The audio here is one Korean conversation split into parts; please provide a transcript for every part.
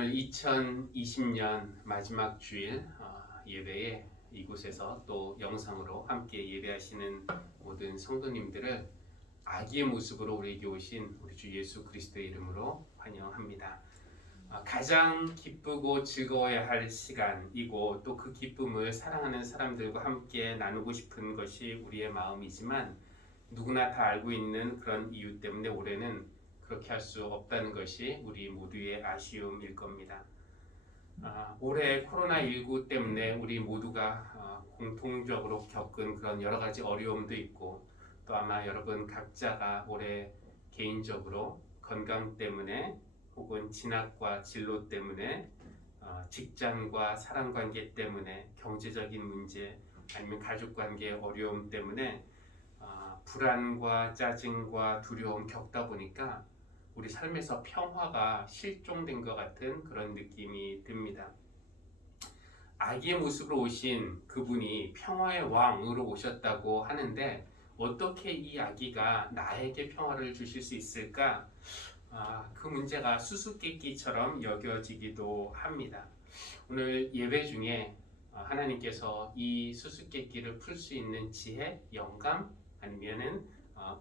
오늘 2020년 마지막 주일 예배에 이곳에서 또 영상으로 함께 예배하시는 모든 성도님들을 아기의 모습으로 우리에게 오신 우리 주 예수 그리스도의 이름으로 환영합니다. 가장 기쁘고 즐거워야 할 시간이고 또 그 기쁨을 사랑하는 사람들과 함께 나누고 싶은 것이 우리의 마음이지만 누구나 다 알고 있는 그런 이유 때문에 올해는 그렇게 할 수 없다는 것이 우리 모두의 아쉬움일 겁니다. 올해 코로나19 때문에 우리 모두가 공통적으로 겪은 그런 여러 가지 어려움도 있고 또 아마 여러분 각자가 올해 개인적으로 건강 때문에 혹은 진학과 진로 때문에 직장과 사랑관계 때문에 경제적인 문제 아니면 가족관계의 어려움 때문에 불안과 짜증과 두려움 겪다 보니까 우리 삶에서 평화가 실종된 것 같은 그런 느낌이 듭니다. 아기의 모습으로 오신 그분이 평화의 왕으로 오셨다고 하는데 어떻게 이 아기가 나에게 평화를 주실 수 있을까? 그 문제가 수수께끼처럼 여겨지기도 합니다. 오늘 예배 중에 하나님께서 이 수수께끼를 풀 수 있는 지혜, 영감 아니면은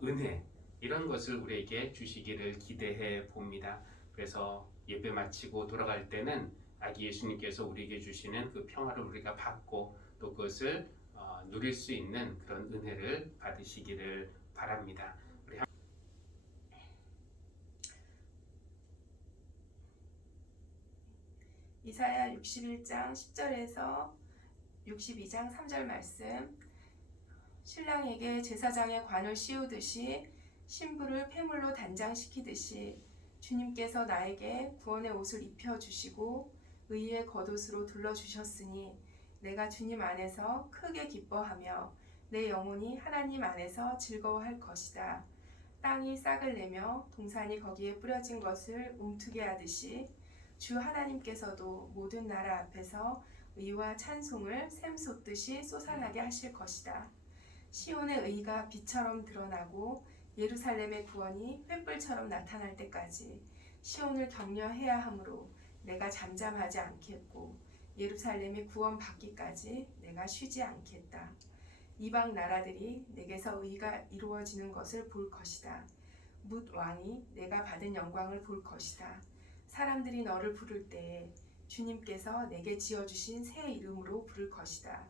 은혜 이런 것을 우리에게 주시기를 기대해 봅니다. 그래서 예배 마치고 돌아갈 때는 아기 예수님께서 우리에게 주시는 그 평화를 우리가 받고 또 그것을 누릴 수 있는 그런 은혜를 받으시기를 바랍니다. 이사야 61장 10절에서 62장 3절 말씀. 신랑에게 제사장의 관을 씌우듯이 신부를 폐물로 단장시키듯이 주님께서 나에게 구원의 옷을 입혀주시고 의의 겉옷으로 둘러주셨으니 내가 주님 안에서 크게 기뻐하며 내 영혼이 하나님 안에서 즐거워할 것이다. 땅이 싹을 내며 동산이 거기에 뿌려진 것을 움트게 하듯이 주 하나님께서도 모든 나라 앞에서 의와 찬송을 샘솟듯이 솟아나게 하실 것이다. 시온의 의가 빛처럼 드러나고 예루살렘의 구원이 횃불처럼 나타날 때까지 시온을 격려해야 하므로 내가 잠잠하지 않겠고 예루살렘이 구원받기까지 내가 쉬지 않겠다. 이방 나라들이 내게서 의가 이루어지는 것을 볼 것이다. 뭇 왕이 내가 받은 영광을 볼 것이다. 사람들이 너를 부를 때에 주님께서 내게 지어주신 새 이름으로 부를 것이다.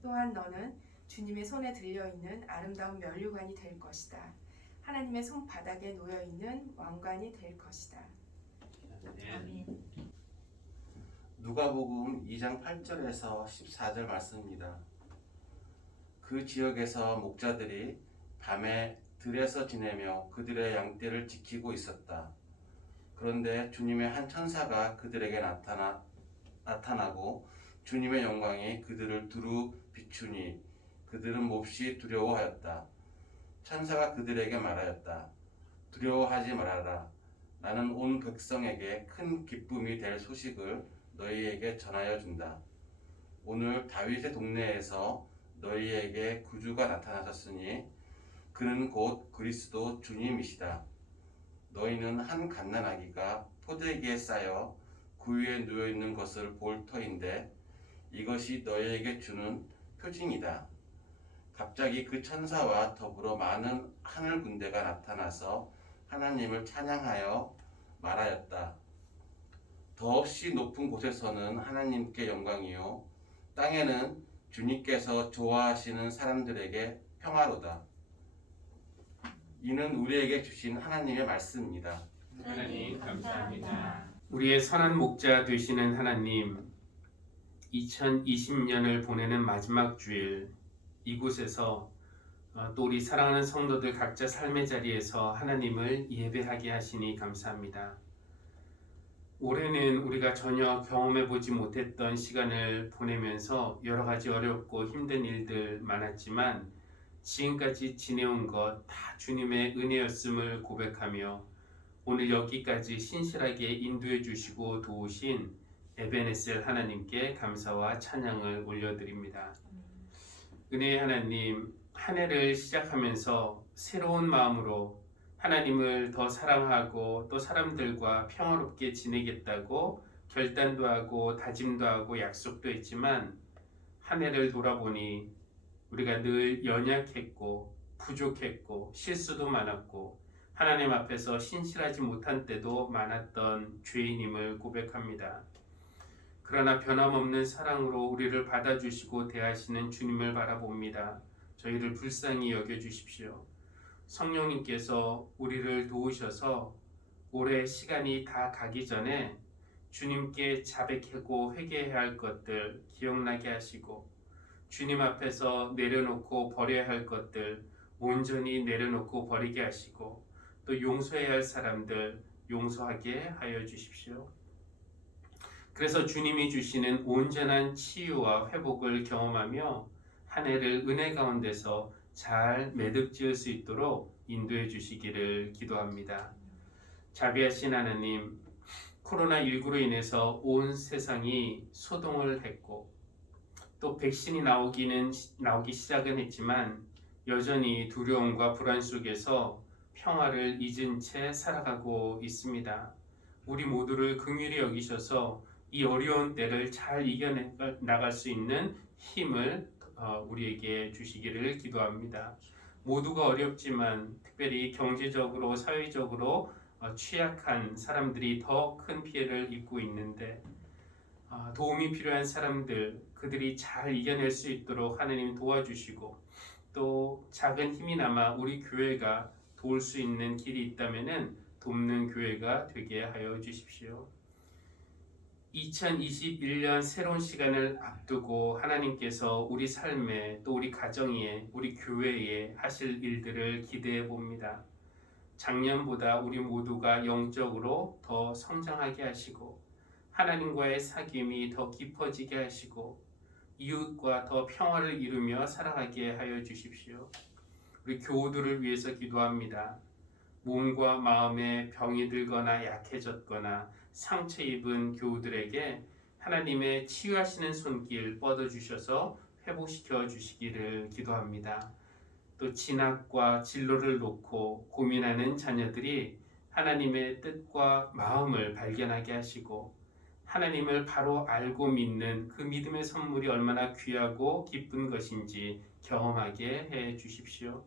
또한 너는 주님의 손에 들려있는 아름다운 면류관이 될 것이다. 하나님의 손바닥에 놓여있는 왕관이 될 것이다. 아멘. 누가복음 2장 8절에서 14절 말씀입니다. 그 지역에서 목자들이 밤에 들에서 지내며 그들의 양떼를 지키고 있었다. 그런데 주님의 한 천사가 그들에게 나타나고 주님의 영광이 그들을 두루 비추니 그들은 몹시 두려워하였다. 천사가 그들에게 말하였다. 두려워하지 말아라. 나는 온 백성에게 큰 기쁨이 될 소식을 너희에게 전하여 준다. 오늘 다윗의 동네에서 너희에게 구주가 나타나셨으니 그는 곧 그리스도 주님이시다. 너희는 한 갓난아기가 포대기에 쌓여 구유에 누워있는 것을 볼 터인데 이것이 너희에게 주는 표징이다. 갑자기 그 천사와 더불어 많은 하늘 군대가 나타나서 하나님을 찬양하여 말하였다. 더없이 높은 곳에서는 하나님께 영광이요 땅에는 주님께서 좋아하시는 사람들에게 평화로다. 이는 우리에게 주신 하나님의 말씀입니다. 하나님 감사합니다. 우리의 선한 목자 되시는 하나님, 2020년을 보내는 마지막 주일 이곳에서 또 우리 사랑하는 성도들 각자 삶의 자리에서 하나님을 예배하게 하시니 감사합니다. 올해는 우리가 전혀 경험해보지 못했던 시간을 보내면서 여러 가지 어렵고 힘든 일들 많았지만 지금까지 지내온 것 다 주님의 은혜였음을 고백하며 오늘 여기까지 신실하게 인도해 주시고 도우신 에베네셀 하나님께 감사와 찬양을 올려드립니다. 은혜의 하나님, 한 해를 시작하면서 새로운 마음으로 하나님을 더 사랑하고 또 사람들과 평화롭게 지내겠다고 결단도 하고 다짐도 하고 약속도 했지만 한 해를 돌아보니 우리가 늘 연약했고 부족했고 실수도 많았고 하나님 앞에서 신실하지 못한 때도 많았던 죄인임을 고백합니다. 그러나 변함없는 사랑으로 우리를 받아주시고 대하시는 주님을 바라봅니다. 저희를 불쌍히 여겨주십시오. 성령님께서 우리를 도우셔서 올해 시간이 다 가기 전에 주님께 자백하고 회개해야 할 것들 기억나게 하시고 주님 앞에서 내려놓고 버려야 할 것들 온전히 내려놓고 버리게 하시고 또 용서해야 할 사람들 용서하게 하여 주십시오. 그래서 주님이 주시는 온전한 치유와 회복을 경험하며 한 해를 은혜 가운데서 잘 매듭지을 수 있도록 인도해 주시기를 기도합니다. 자비하신 하나님, 코로나19로 인해서 온 세상이 소동을 했고 또 백신이 나오기 시작은 했지만 여전히 두려움과 불안 속에서 평화를 잊은 채 살아가고 있습니다. 우리 모두를 긍휼히 여기셔서 이 어려운 때를 잘 이겨나갈 수 있는 힘을 우리에게 주시기를 기도합니다. 모두가 어렵지만 특별히 경제적으로 사회적으로 취약한 사람들이 더 큰 피해를 입고 있는데 도움이 필요한 사람들 그들이 잘 이겨낼 수 있도록 하나님 도와주시고 또 작은 힘이나마 우리 교회가 도울 수 있는 길이 있다면 돕는 교회가 되게 하여 주십시오. 2021년 새로운 시간을 앞두고 하나님께서 우리 삶에 또 우리 가정에 우리 교회에 하실 일들을 기대해 봅니다. 작년보다 우리 모두가 영적으로 더 성장하게 하시고 하나님과의 사귐이 더 깊어지게 하시고 이웃과 더 평화를 이루며 살아가게 하여 주십시오. 우리 교우들을 위해서 기도합니다. 몸과 마음에 병이 들거나 약해졌거나 상처 입은 교우들에게 하나님의 치유하시는 손길 뻗어주셔서 회복시켜 주시기를 기도합니다. 또 진학과 진로를 놓고 고민하는 자녀들이 하나님의 뜻과 마음을 발견하게 하시고 하나님을 바로 알고 믿는 그 믿음의 선물이 얼마나 귀하고 기쁜 것인지 경험하게 해 주십시오.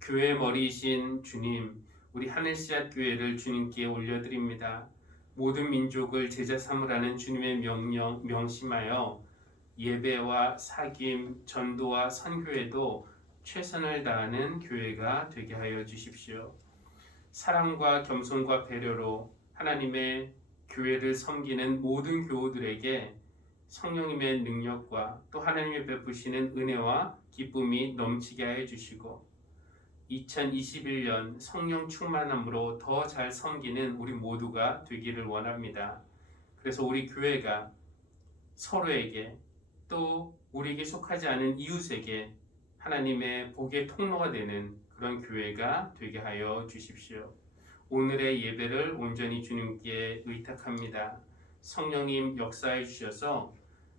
교회 머리이신 주님, 우리 하늘씨앗 교회를 주님께 올려드립니다. 모든 민족을 제자 삼으라는 주님의 명령 명심하여 예배와 사귐, 전도와 선교에도 최선을 다하는 교회가 되게 하여 주십시오. 사랑과 겸손과 배려로 하나님의 교회를 섬기는 모든 교우들에게 성령님의 능력과 또 하나님의 베푸시는 은혜와 기쁨이 넘치게 하여 주시고 2021년 성령 충만함으로 더 잘 섬기는 우리 모두가 되기를 원합니다. 그래서 우리 교회가 서로에게 또 우리에게 속하지 않은 이웃에게 하나님의 복의 통로가 되는 그런 교회가 되게 하여 주십시오. 오늘의 예배를 온전히 주님께 의탁합니다. 성령님 역사해 주셔서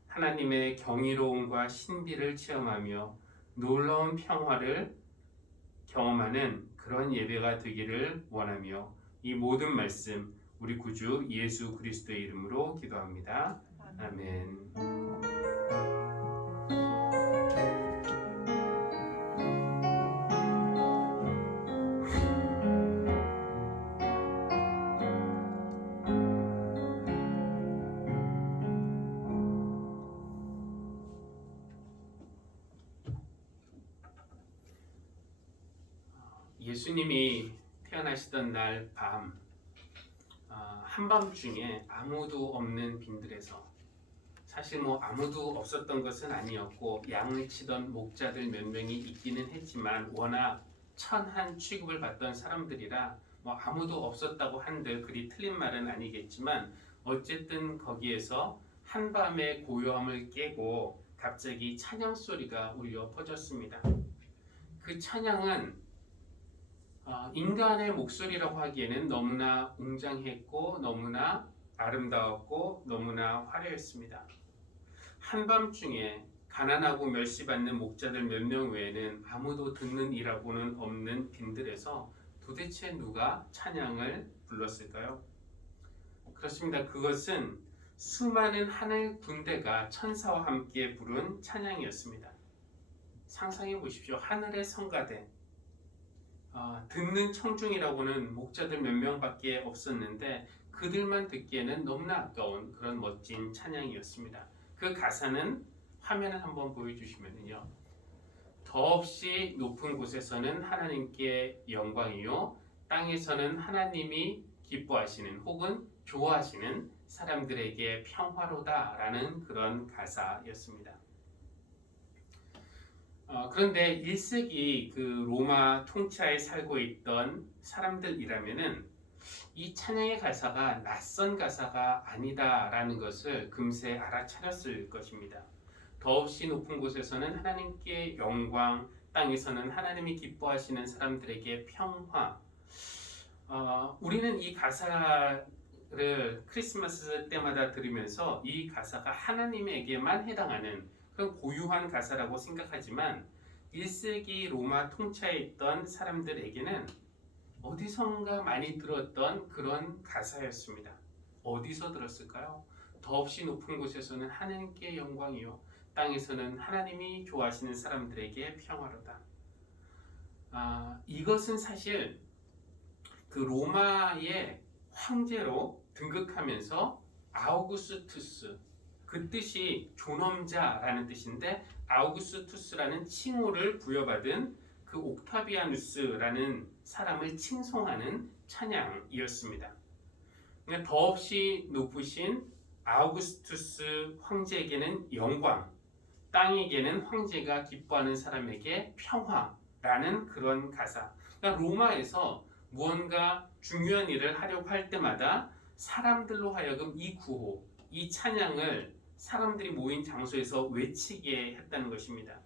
하나님의 경이로움과 신비를 체험하며 놀라운 평화를 경험하는 그런 예배가 되기를 원하며 이 모든 말씀 우리 구주 예수 그리스도의 이름으로 기도합니다. 아멘. 예수님이 태어나시던 날 밤 한밤중에 아무도 없는 빈들에서 사실 아무도 없었던 것은 아니었고 양을 치던 목자들 몇 명이 있기는 했지만 워낙 천한 취급을 받던 사람들이라 아무도 없었다고 한들 그리 틀린 말은 아니겠지만 어쨌든 거기에서 한밤의 고요함을 깨고 갑자기 찬양 소리가 울려 퍼졌습니다. 그 찬양은 인간의 목소리라고 하기에는 너무나 웅장했고 너무나 아름다웠고 너무나 화려했습니다. 한밤중에 가난하고 멸시받는 목자들 몇 명 외에는 아무도 듣는 이라고는 없는 빈들에서 도대체 누가 찬양을 불렀을까요? 그렇습니다. 그것은 수많은 하늘 군대가 천사와 함께 부른 찬양이었습니다. 상상해 보십시오. 하늘의 성가대. 듣는 청중이라고는 목자들 몇 명밖에 없었는데 그들만 듣기에는 너무나 아까운 그런 멋진 찬양이었습니다. 그 가사는 화면을 한번 보여주시면요. 더없이 높은 곳에서는 하나님께 영광이요, 땅에서는 하나님이 기뻐하시는 혹은 좋아하시는 사람들에게 평화로다라는 그런 가사였습니다. 그런데 1세기 그 로마 통치하에 살고 있던 사람들이라면은 이 찬양의 가사가 낯선 가사가 아니다라는 것을 금세 알아차렸을 것입니다. 더없이 높은 곳에서는 하나님께 영광, 땅에서는 하나님이 기뻐하시는 사람들에게 평화. 우리는 이 가사를 크리스마스 때마다 들으면서 이 가사가 하나님에게만 해당하는 그런 고유한 가사라고 생각하지만 1세기 로마 통치하에 있던 사람들에게는 어디선가 많이 들었던 그런 가사였습니다. 어디서 들었을까요? 더없이 높은 곳에서는 하나님께 영광이요, 땅에서는 하나님이 좋아하시는 사람들에게 평화로다. 이것은 사실 그 로마의 황제로 등극하면서 아우구스투스, 그 뜻이 존엄자라는 뜻인데 아우구스투스라는 칭호를 부여받은 그 옥타비아누스라는 사람을 칭송하는 찬양이었습니다. 그러니까 더없이 높으신 아우구스투스 황제에게는 영광, 땅에게는 황제가 기뻐하는 사람에게 평화라는 그런 가사. 그러니까 로마에서 무언가 중요한 일을 하려고 할 때마다 사람들로 하여금 이 구호, 이 찬양을 사람들이 모인 장소에서 외치게 했다는 것입니다.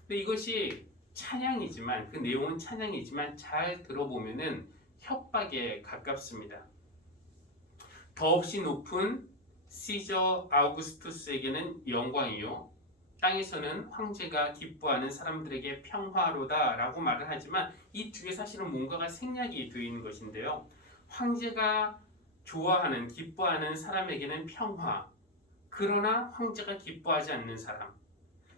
근데 이것이 찬양이지만, 그 내용은 찬양이지만 잘 들어보면은 협박에 가깝습니다. 더없이 높은 시저 아우구스투스에게는 영광이요, 땅에서는 황제가 기뻐하는 사람들에게 평화로다 라고 말을 하지만 이 뒤에 사실은 뭔가가 생략이 되어 있는 것인데요. 황제가 좋아하는, 기뻐하는 사람에게는 평화, 그러나 황제가 기뻐하지 않는 사람,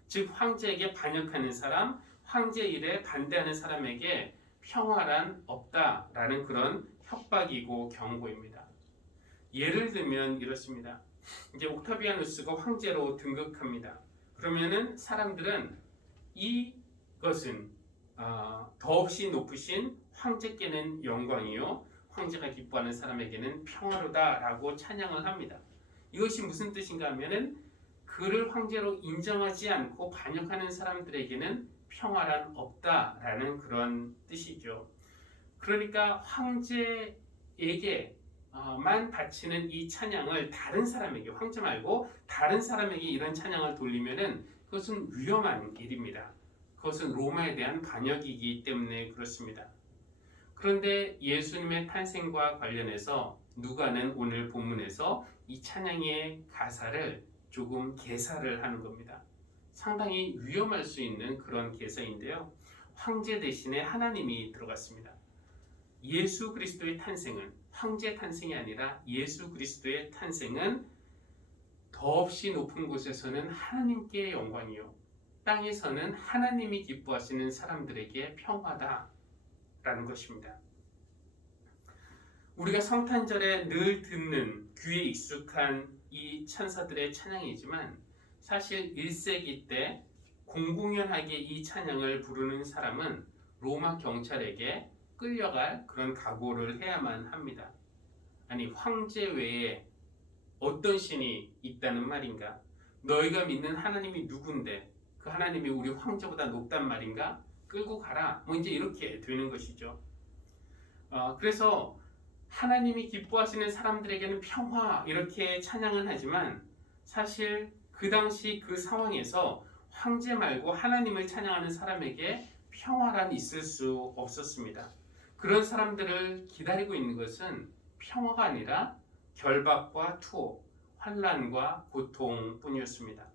즉 황제에게 반역하는 사람, 황제 일에 반대하는 사람에게 평화란 없다라는 그런 협박이고 경고입니다. 예를 들면 이렇습니다. 이제 옥타비아누스가 황제로 등극합니다. 그러면은 사람들은 이것은 더없이 높으신 황제께는 영광이요, 황제가 기뻐하는 사람에게는 평화로다라고 찬양을 합니다. 이것이 무슨 뜻인가 하면은 그를 황제로 인정하지 않고 반역하는 사람들에게는 평화란 없다라는 그런 뜻이죠. 그러니까 황제에게 만 바치는 이 찬양을 다른 사람에게, 황제 말고 다른 사람에게 이런 찬양을 돌리면은 그것은 위험한 일입니다. 그것은 로마에 대한 반역이기 때문에 그렇습니다. 그런데 예수님의 탄생과 관련해서 누가는 오늘 본문에서 이 찬양의 가사를 조금 개사를 하는 겁니다. 상당히 위험할 수 있는 그런 개사인데요. 황제 대신에 하나님이 들어갔습니다. 예수 그리스도의 탄생은 황제 탄생이 아니라 예수 그리스도의 탄생은 더없이 높은 곳에서는 하나님께 영광이요, 땅에서는 하나님이 기뻐하시는 사람들에게 평화다라는 것입니다. 우리가 성탄절에 늘 듣는 귀에 익숙한 이 천사들의 찬양이지만 사실 1세기 때 공공연하게 이 찬양을 부르는 사람은 로마 경찰에게 끌려갈 그런 각오를 해야만 합니다. 아니, 황제 외에 어떤 신이 있다는 말인가? 너희가 믿는 하나님이 누군데 그 하나님이 우리 황제보다 높단 말인가? 끌고 가라. 뭐 이제 이렇게 되는 것이죠. 그래서 하나님이 기뻐하시는 사람들에게는 평화 이렇게 찬양은 하지만 사실 그 당시 그 상황에서 황제 말고 하나님을 찬양하는 사람에게 평화란 있을 수 없었습니다. 그런 사람들을 기다리고 있는 것은 평화가 아니라 결박과 투옥, 환난과 고통뿐이었습니다.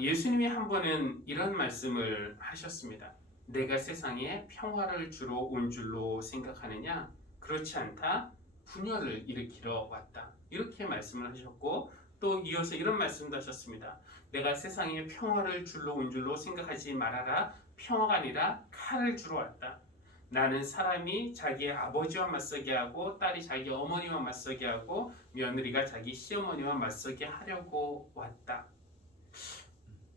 예수님이 한 번은 이런 말씀을 하셨습니다. 내가 세상에 평화를 주러 온 줄로 생각하느냐? 그렇지 않다. 분열을 일으키러 왔다. 이렇게 말씀을 하셨고 또 이어서 이런 말씀도 하셨습니다. 내가 세상에 평화를 주러 온 줄로 생각하지 말아라. 평화가 아니라 칼을 주러 왔다. 나는 사람이 자기의 아버지와 맞서게 하고 딸이 자기 어머니와 맞서게 하고 며느리가 자기 시어머니와 맞서게 하려고 왔다.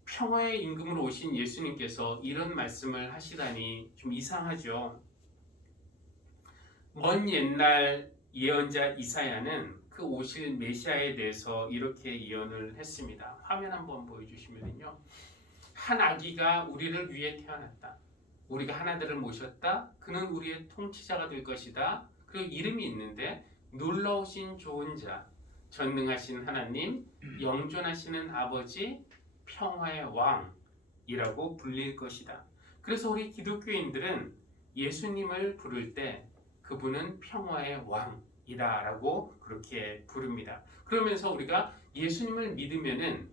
평화의 임금으로 오신 예수님께서 이런 말씀을 하시다니 좀 이상하죠. 먼 옛날 예언자 이사야는 그 오실 메시아에 대해서 이렇게 예언을 했습니다. 화면 한번 보여주시면요. 한 아기가 우리를 위해 태어났다. 우리가 하나님을 모셨다. 그는 우리의 통치자가 될 것이다. 그리고 이름이 있는데 놀라우신 좋은 자, 전능하신 하나님, 영존하시는 아버지, 평화의 왕이라고 불릴 것이다. 그래서 우리 기독교인들은 예수님을 부를 때 그분은 평화의 왕이다라고 그렇게 부릅니다. 그러면서 우리가 예수님을 믿으면은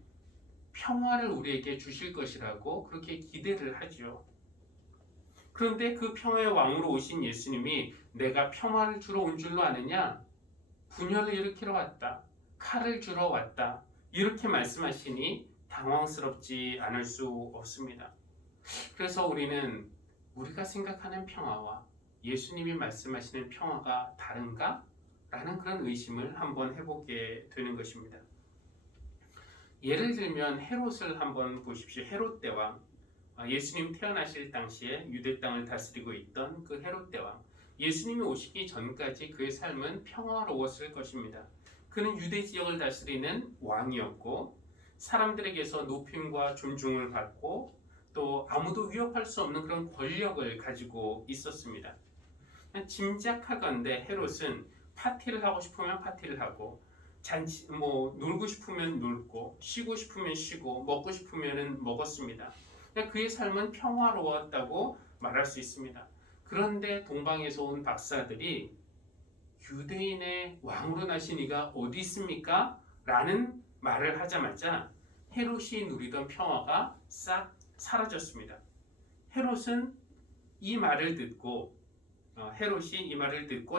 평화를 우리에게 주실 것이라고 그렇게 기대를 하죠. 그런데 그 평화의 왕으로 오신 예수님이 내가 평화를 주러 온 줄로 아느냐? 분열을 일으키러 왔다. 칼을 주러 왔다. 이렇게 말씀하시니 당황스럽지 않을 수 없습니다. 그래서 우리는 우리가 생각하는 평화와 예수님이 말씀하시는 평화가 다른가? 라는 그런 의심을 한번 해보게 되는 것입니다. 예를 들면 헤롯을 한번 보십시오. 헤롯 대왕. 예수님 태어나실 당시에 유대 땅을 다스리고 있던 그 헤롯 대왕. 예수님이 오시기 전까지 그의 삶은 평화로웠을 것입니다. 그는 유대 지역을 다스리는 왕이었고 사람들에게서 높임과 존중을 받고 또 아무도 위협할 수 없는 그런 권력을 가지고 있었습니다. 짐작하건대 헤롯은 파티를 하고 싶으면 파티를 하고 잔치 놀고 싶으면 놀고 쉬고 싶으면 쉬고 먹고 싶으면 먹었습니다. 그의 삶은 평화로웠다고 말할 수 있습니다. 그런데 동방에서 온 박사들이 유대인의 왕으로 나신 이가 어디 있습니까? 라는 말을 하자마자 헤롯이 누리던 평화가 싹 사라졌습니다. 헤롯이 이 말을 듣고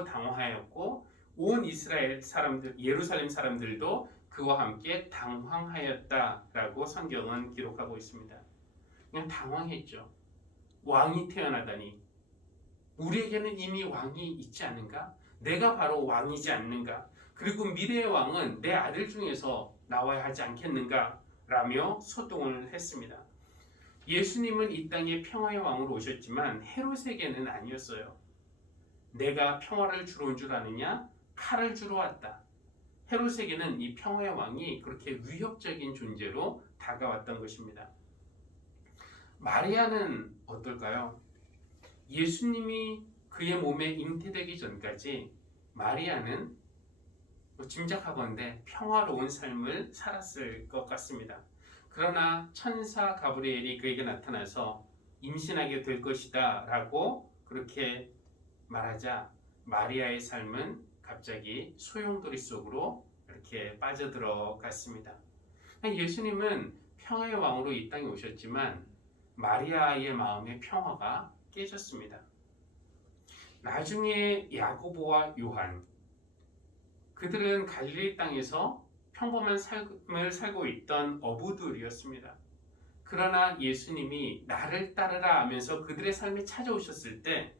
당황하였고 온 이스라엘 사람들, 예루살렘 사람들도 그와 함께 당황하였다라고 성경은 기록하고 있습니다. 그냥 당황했죠. 왕이 태어나다니. 우리에게는 이미 왕이 있지 않는가? 내가 바로 왕이지 않는가? 그리고 미래의 왕은 내 아들 중에서 나와야 하지 않겠는가? 라며 소동을 했습니다. 예수님은 이 땅에 평화의 왕으로 오셨지만 헤롯에게는 아니었어요. 내가 평화를 주러 온 줄 아느냐? 칼을 주러 왔다. 헤롯에게는 이 평화의 왕이 그렇게 위협적인 존재로 다가왔던 것입니다. 마리아는 어떨까요? 예수님이 그의 몸에 잉태되기 전까지 마리아는 짐작하건대 평화로운 삶을 살았을 것 같습니다. 그러나 천사 가브리엘이 그에게 나타나서 임신하게 될 것이다 라고 그렇게 말하자 마리아의 삶은 갑자기 소용돌이 속으로 이렇게 빠져들어갔습니다. 예수님은 평화의 왕으로 이 땅에 오셨지만 마리아의 마음의 평화가 깨졌습니다. 나중에 야고보와 요한, 그들은 갈릴리 땅에서 평범한 삶을 살고 있던 어부들이었습니다. 그러나 예수님이 나를 따르라 하면서 그들의 삶에 찾아오셨을 때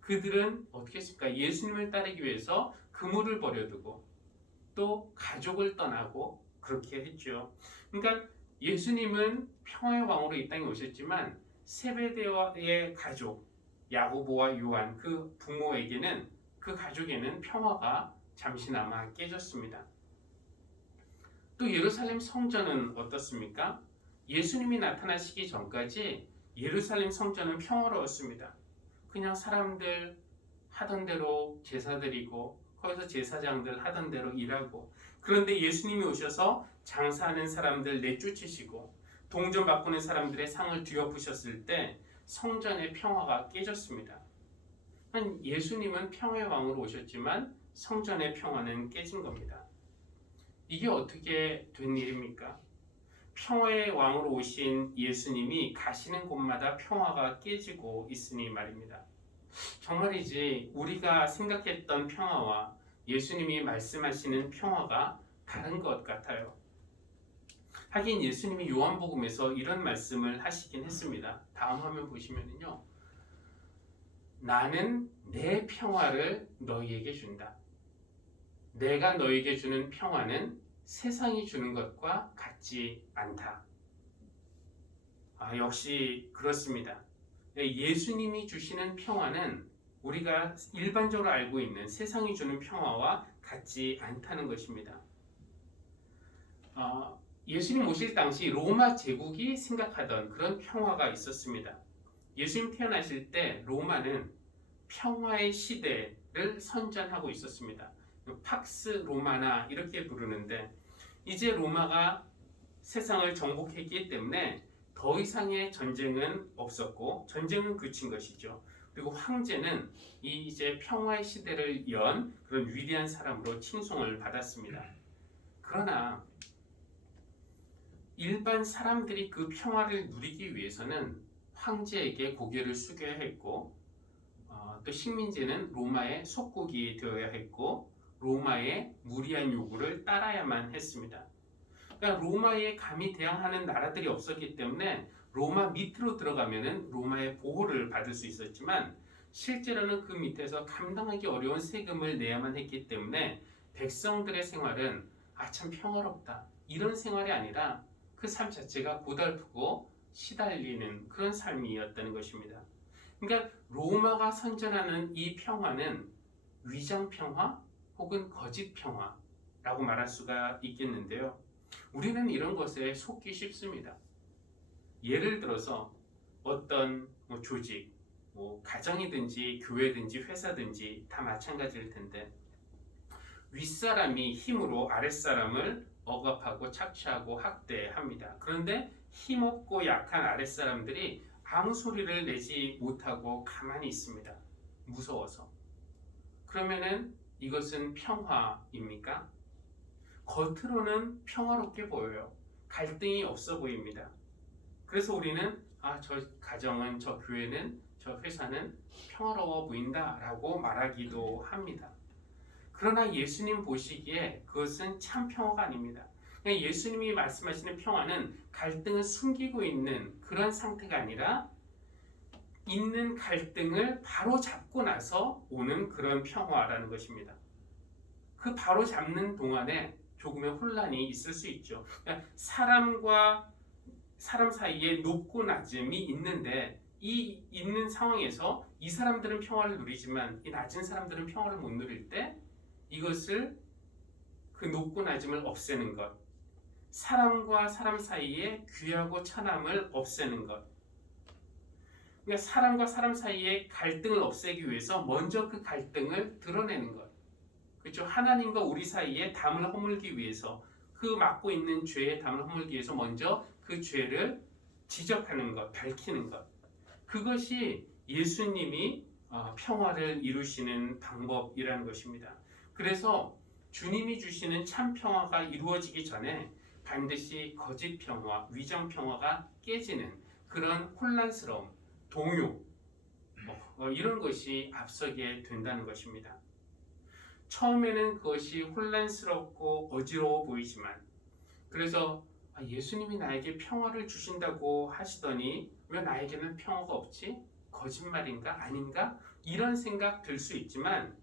그들은 어떻게 했습니까? 예수님을 따르기 위해서 그물을 버려두고 또 가족을 떠나고 그렇게 했죠. 그러니까 예수님은 평화의 왕으로 이 땅에 오셨지만 세베대와의 가족 야고보와 요한 그 부모에게는 그 가족에는 평화가 잠시나마 깨졌습니다. 또 예루살렘 성전은 어떻습니까? 예수님이 나타나시기 전까지 예루살렘 성전은 평화로웠습니다. 그냥 사람들 하던 대로 제사 드리고 거기서 제사장들 하던 대로 일하고, 그런데 예수님이 오셔서 장사하는 사람들 내쫓으시고 동전 바꾸는 사람들의 상을 뒤엎으셨을 때 성전의 평화가 깨졌습니다. 예수님은 평화의 왕으로 오셨지만 성전의 평화는 깨진 겁니다. 이게 어떻게 된 일입니까? 평화의 왕으로 오신 예수님이 가시는 곳마다 평화가 깨지고 있으니 말입니다. 정말이지 우리가 생각했던 평화와 예수님이 말씀하시는 평화가 다른 것 같아요. 하긴 예수님이 요한복음에서 이런 말씀을 하시긴 했습니다. 다음 화면 보시면요. 나는 내 평화를 너희에게 준다. 내가 너희에게 주는 평화는 세상이 주는 것과 같지 않다. 역시 그렇습니다. 예수님이 주시는 평화는 우리가 일반적으로 알고 있는 세상이 주는 평화와 같지 않다는 것입니다. 예수님 오실 당시 로마 제국이 생각하던 그런 평화가 있었습니다. 예수님 태어나실 때 로마는 평화의 시대를 선전하고 있었습니다. 팍스 로마나 이렇게 부르는데 이제 로마가 세상을 정복했기 때문에 더 이상의 전쟁은 없었고 전쟁은 그친 것이죠. 그리고 황제는 이제 평화의 시대를 연 그런 위대한 사람으로 칭송을 받았습니다. 그러나 일반 사람들이 그 평화를 누리기 위해서는 황제에게 고개를 숙여야 했고 또 식민지는 로마의 속국이 되어야 했고 로마의 무리한 요구를 따라야만 했습니다. 그러니까 로마에 감히 대항하는 나라들이 없었기 때문에 로마 밑으로 들어가면은 로마의 보호를 받을 수 있었지만 실제로는 그 밑에서 감당하기 어려운 세금을 내야만 했기 때문에 백성들의 생활은 참 평화롭다 이런 생활이 아니라 그 삶 자체가 고달프고 시달리는 그런 삶이었다는 것입니다. 그러니까 로마가 선전하는 이 평화는 위장 평화 혹은 거짓 평화라고 말할 수가 있겠는데요. 우리는 이런 것에 속기 쉽습니다. 예를 들어서 어떤 조직, 가정이든지 교회든지 회사든지 다 마찬가지일 텐데 윗사람이 힘으로 아랫사람을 억압하고 착취하고 학대합니다. 그런데 힘없고 약한 아랫사람들이 아무 소리를 내지 못하고 가만히 있습니다. 무서워서. 그러면은 이것은 평화입니까? 겉으로는 평화롭게 보여요. 갈등이 없어 보입니다. 그래서 우리는 저 가정은, 저 교회는, 저 회사는 평화로워 보인다라고 말하기도 합니다. 그러나 예수님 보시기에 그것은 참 평화가 아닙니다. 예수님이 말씀하시는 평화는 갈등을 숨기고 있는 그런 상태가 아니라 있는 갈등을 바로 잡고 나서 오는 그런 평화라는 것입니다. 그 바로 잡는 동안에 조금의 혼란이 있을 수 있죠. 그러니까 사람과 사람 사이에 높고 낮음이 있는데 이 있는 상황에서 이 사람들은 평화를 누리지만 이 낮은 사람들은 평화를 못 누릴 때 이것을 그 높고 낮음을 없애는 것, 사람과 사람 사이에 귀하고 천함을 없애는 것. 그러니까 사람과 사람 사이에 갈등을 없애기 위해서 먼저 그 갈등을 드러내는 것. 그렇죠? 하나님과 우리 사이에 담을 허물기 위해서 그 맡고 있는 죄의 담을 허물기 위해서 먼저 그 죄를 지적하는 것, 밝히는 것. 그것이 예수님이 평화를 이루시는 방법이라는 것입니다. 그래서 주님이 주시는 참 평화가 이루어지기 전에 반드시 거짓 평화, 위장 평화가 깨지는 그런 혼란스러움, 동요 이런 것이 앞서게 된다는 것입니다. 처음에는 그것이 혼란스럽고 어지러워 보이지만 그래서 예수님이 나에게 평화를 주신다고 하시더니 왜 나에게는 평화가 없지? 거짓말인가? 아닌가? 이런 생각 들 수 있지만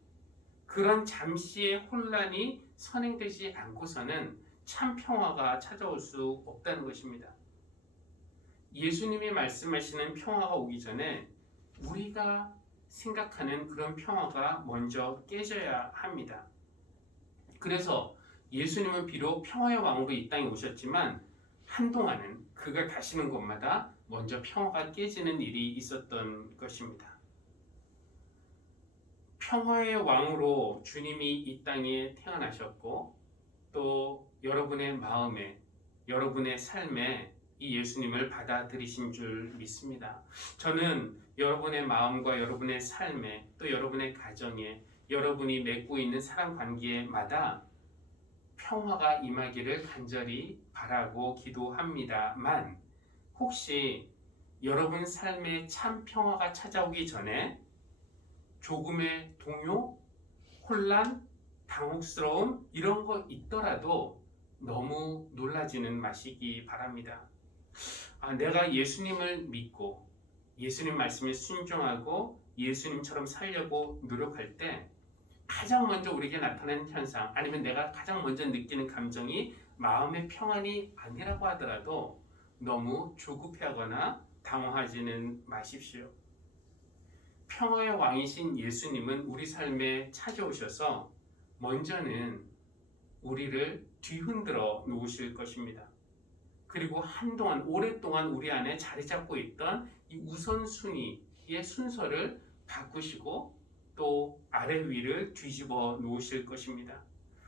그런 잠시의 혼란이 선행되지 않고서는 참 평화가 찾아올 수 없다는 것입니다. 예수님이 말씀하시는 평화가 오기 전에 우리가 생각하는 그런 평화가 먼저 깨져야 합니다. 그래서 예수님은 비록 평화의 왕으로 이 땅에 오셨지만 한동안은 그가 가시는 곳마다 먼저 평화가 깨지는 일이 있었던 것입니다. 평화의 왕으로 주님이 이 땅에 태어나셨고 또 여러분의 마음에 여러분의 삶에 이 예수님을 받아들이신 줄 믿습니다. 저는 여러분의 마음과 여러분의 삶에 또 여러분의 가정에 여러분이 맺고 있는 사람 관계마다 평화가 임하기를 간절히 바라고 기도합니다만 혹시 여러분 삶에 참 평화가 찾아오기 전에 조금의 동요, 혼란, 당혹스러움 이런 거 있더라도 너무 놀라지는 마시기 바랍니다. 내가 예수님을 믿고 예수님 말씀에 순종하고 예수님처럼 살려고 노력할 때 가장 먼저 우리에게 나타나는 현상 아니면 내가 가장 먼저 느끼는 감정이 마음의 평안이 아니라고 하더라도 너무 조급해하거나 당황하지는 마십시오. 평화의 왕이신 예수님은 우리 삶에 찾아오셔서 먼저는 우리를 뒤흔들어 놓으실 것입니다. 그리고 한동안 오랫동안 우리 안에 자리 잡고 있던 이 우선순위의 순서를 바꾸시고 또 아래 위를 뒤집어 놓으실 것입니다.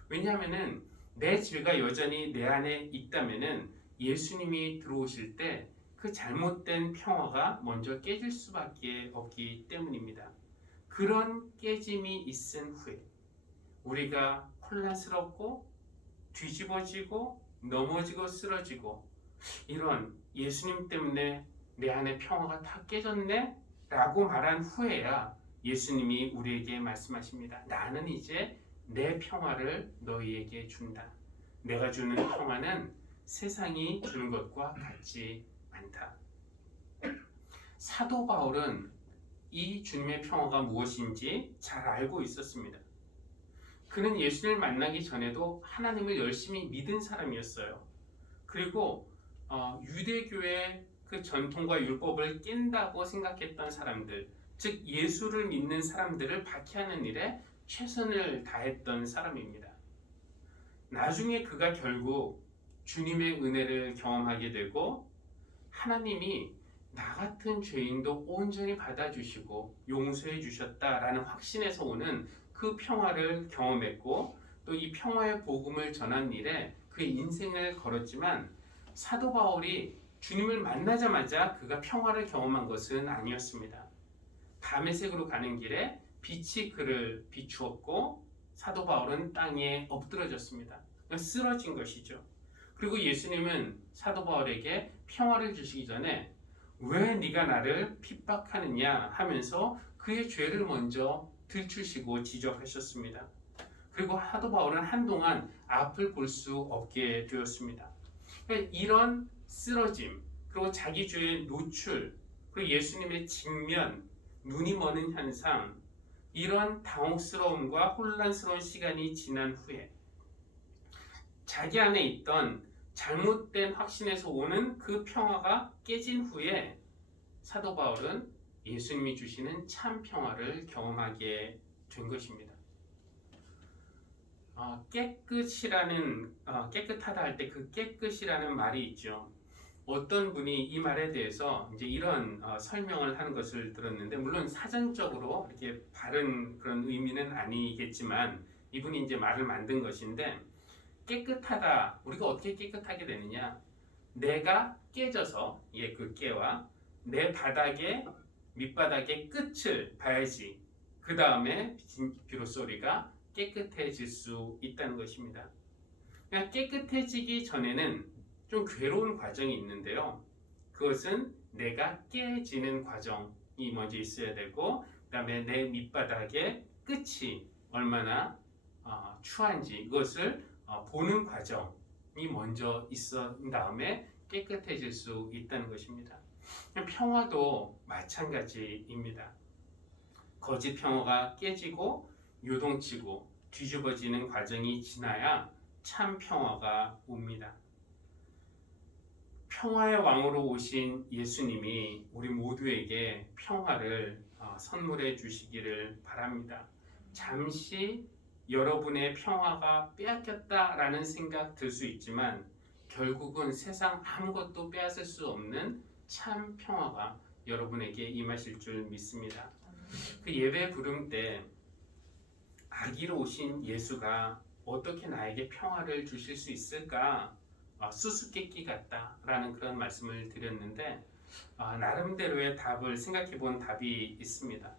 왜냐하면 내 죄가 여전히 내 안에 있다면 예수님이 들어오실 때 그 잘못된 평화가 먼저 깨질 수밖에 없기 때문입니다. 그런 깨짐이 있은 후에 우리가 혼란스럽고 뒤집어지고 넘어지고 쓰러지고 이런 예수님 때문에 내 안에 평화가 다 깨졌네 라고 말한 후에야 예수님이 우리에게 말씀하십니다. 나는 이제 내 평화를 너희에게 준다. 내가 주는 평화는 세상이 주는 것과 같지 않다. 사도 바울은 이 주님의 평화가 무엇인지 잘 알고 있었습니다. 그는 예수님을 만나기 전에도 하나님을 열심히 믿은 사람이었어요. 그리고 유대교의 그 전통과 율법을 깬다고 생각했던 사람들, 즉 예수를 믿는 사람들을 박해하는 일에 최선을 다했던 사람입니다. 나중에 그가 결국 주님의 은혜를 경험하게 되고 하나님이 나 같은 죄인도 온전히 받아주시고 용서해 주셨다라는 확신에서 오는 그 평화를 경험했고 또 이 평화의 복음을 전한 일에 그의 인생을 걸었지만 사도 바울이 주님을 만나자마자 그가 평화를 경험한 것은 아니었습니다. 다메섹으로 가는 길에 빛이 그를 비추었고 사도 바울은 땅에 엎드러졌습니다. 쓰러진 것이죠. 그리고 예수님은 사도 바울에게 평화를 주시기 전에 왜 네가 나를 핍박하느냐 하면서 그의 죄를 먼저 들추시고 지적하셨습니다. 그리고 사도 바울은 한동안 앞을 볼 수 없게 되었습니다. 그러니까 이런 쓰러짐, 그리고 자기 죄의 노출, 그리고 예수님의 직면, 눈이 머는 현상, 이런 당혹스러움과 혼란스러운 시간이 지난 후에 자기 안에 있던 잘못된 확신에서 오는 그 평화가 깨진 후에 사도 바울은 예수님이 주시는 참 평화를 경험하게 된 것입니다. 깨끗하다 할 때 그 깨끗이라는 말이 있죠. 어떤 분이 이 말에 대해서 이제 이런 설명을 하는 것을 들었는데, 물론 사전적으로 이렇게 바른 그런 의미는 아니겠지만 이분이 이제 말을 만든 것인데, 깨끗하다, 우리가 어떻게 깨끗하게 되느냐? 내가 깨져서 그 깨와 내 바닥에 밑바닥의 끝을 봐야지 그 다음에 비로소 우리가 깨끗해질 수 있다는 것입니다. 그러니까 깨끗해지기 전에는 좀 괴로운 과정이 있는데요. 그것은 내가 깨지는 과정이 먼저 있어야 되고, 그 다음에 내 밑바닥의 끝이 얼마나 추한지 이것을 보는 과정이 먼저 있은 다음에 깨끗해질 수 있다는 것입니다. 평화도 마찬가지입니다. 거짓 평화가 깨지고 요동치고 뒤집어지는 과정이 지나야 참 평화가 옵니다. 평화의 왕으로 오신 예수님이 우리 모두에게 평화를 선물해 주시기를 바랍니다. 잠시 여러분의 평화가 빼앗겼다라는 생각 들 수 있지만 결국은 세상 아무것도 빼앗을 수 없는 참 평화가 여러분에게 임하실 줄 믿습니다. 그 예배 부름 때 아기로 오신 예수가 어떻게 나에게 평화를 주실 수 있을까? 수수께끼 같다라는 그런 말씀을 드렸는데 나름대로의 답을 생각해 본 답이 있습니다.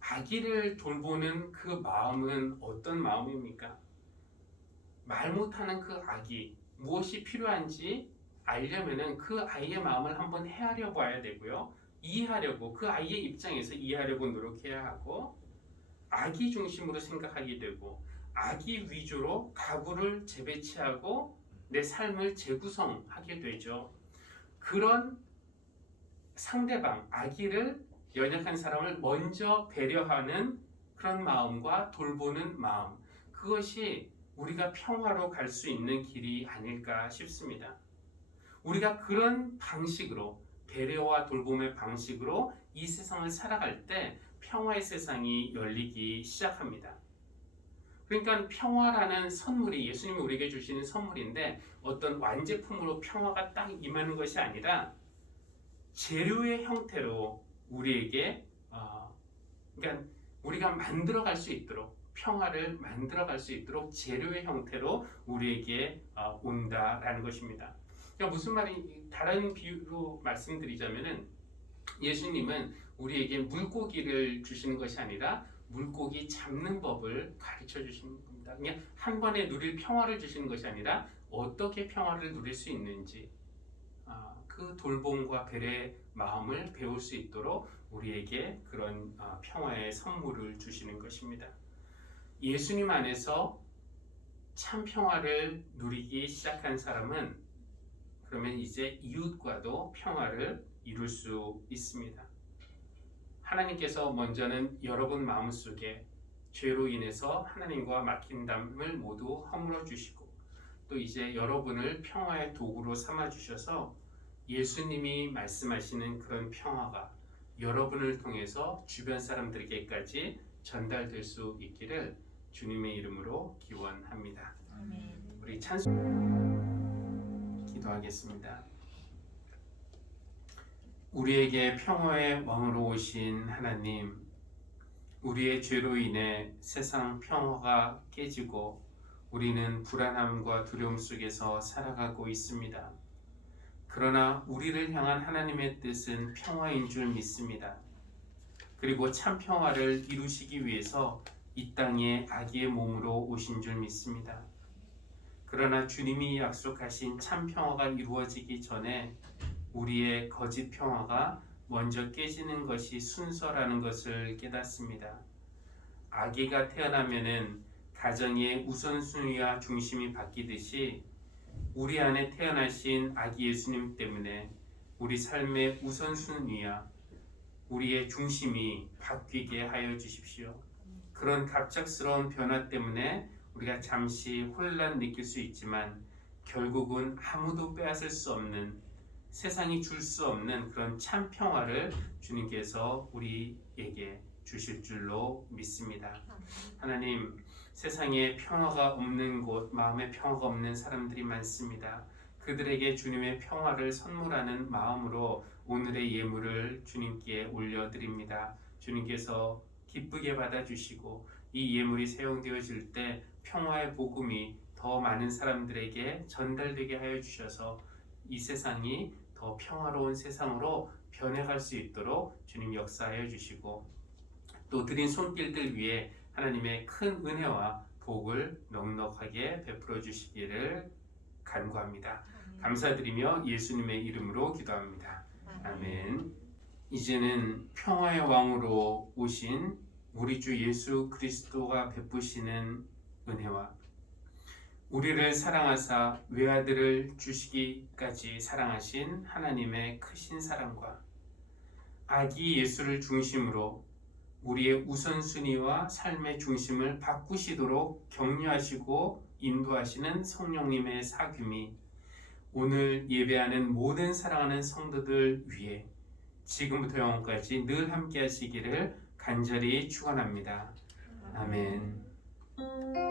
아기를 돌보는 그 마음은 어떤 마음입니까? 말 못하는 그 아기, 무엇이 필요한지 알려면은 그 아이의 마음을 한번 헤아려 봐야 되고요. 이해하려고, 그 아이의 입장에서 이해하려고 노력해야 하고, 아기 중심으로 생각하게 되고 아기 위주로 가구를 재배치하고 내 삶을 재구성하게 되죠. 그런 상대방, 아기를 연약한 사람을 먼저 배려하는 그런 마음과 돌보는 마음, 그것이 우리가 평화로 갈 수 있는 길이 아닐까 싶습니다. 우리가 그런 방식으로, 배려와 돌봄의 방식으로 이 세상을 살아갈 때 평화의 세상이 열리기 시작합니다. 그러니까 평화라는 선물이 예수님이 우리에게 주시는 선물인데 어떤 완제품으로 평화가 딱 임하는 것이 아니라 재료의 형태로 우리에게 그러니까 우리가 만들어갈 수 있도록, 평화를 만들어갈 수 있도록 재료의 형태로 우리에게 온다라는 것입니다. 그러니까 무슨 말이, 다른 비유로 말씀드리자면은 예수님은 우리에게 물고기를 주시는 것이 아니라 물고기 잡는 법을 가르쳐 주시는 겁니다. 그냥 한 번에 누릴 평화를 주시는 것이 아니라 어떻게 평화를 누릴 수 있는지 그 돌봄과 배려의 마음을 배울 수 있도록 우리에게 그런 평화의 선물을 주시는 것입니다. 예수님 안에서 참 평화를 누리기 시작한 사람은 그러면 이제 이웃과도 평화를 이룰 수 있습니다. 하나님께서 먼저는 여러분 마음속에 죄로 인해서 하나님과 막힌 담을 모두 허물어 주시고 또 이제 여러분을 평화의 도구로 삼아 주셔서 예수님이 말씀하시는 그런 평화가 여러분을 통해서 주변 사람들에게까지 전달될 수 있기를 주님의 이름으로 기원합니다. 아멘. 우리 찬송 기도하겠습니다. 우리에게 평화의 왕으로 오신 하나님, 우리의 죄로 인해 세상 평화가 깨지고 우리는 불안함과 두려움 속에서 살아가고 있습니다. 그러나 우리를 향한 하나님의 뜻은 평화인 줄 믿습니다. 그리고 참 평화를 이루시기 위해서 이 땅에 아기의 몸으로 오신 줄 믿습니다. 그러나 주님이 약속하신 참 평화가 이루어지기 전에 우리의 거짓 평화가 먼저 깨지는 것이 순서라는 것을 깨닫습니다. 아기가 태어나면은 가정의 우선순위와 중심이 바뀌듯이 우리 안에 태어나신 아기 예수님 때문에 우리 삶의 우선순위와 우리의 중심이 바뀌게 하여 주십시오. 그런 갑작스러운 변화 때문에 우리가 잠시 혼란 느낄 수 있지만 결국은 아무도 빼앗을 수 없는, 세상이 줄 수 없는 그런 참 평화를 주님께서 우리에게 주실 줄로 믿습니다. 하나님, 세상에 평화가 없는 곳, 마음에 평화가 없는 사람들이 많습니다. 그들에게 주님의 평화를 선물하는 마음으로 오늘의 예물을 주님께 올려드립니다. 주님께서 기쁘게 받아주시고 이 예물이 사용되어질 때 평화의 복음이 더 많은 사람들에게 전달되게 하여 주셔서 이 세상이 더 평화로운 세상으로 변해갈 수 있도록 주님 역사하여 주시고 또 드린 손길들 위에 하나님의 큰 은혜와 복을 넉넉하게 베풀어 주시기를 간구합니다. 감사드리며 예수님의 이름으로 기도합니다. 아멘. 이제는 평화의 왕으로 오신 우리 주 예수 그리스도가 베푸시는 은혜와 우리를 사랑하사 외아들을 주시기까지 사랑하신 하나님의 크신 사랑과 아기 예수를 중심으로 우리의 우선순위와 삶의 중심을 바꾸시도록 격려하시고 인도하시는 성령님의 사귐이 오늘 예배하는 모든 사랑하는 성도들 위해 지금부터 영원까지 늘 함께 하시기를 간절히 축원합니다. 아멘.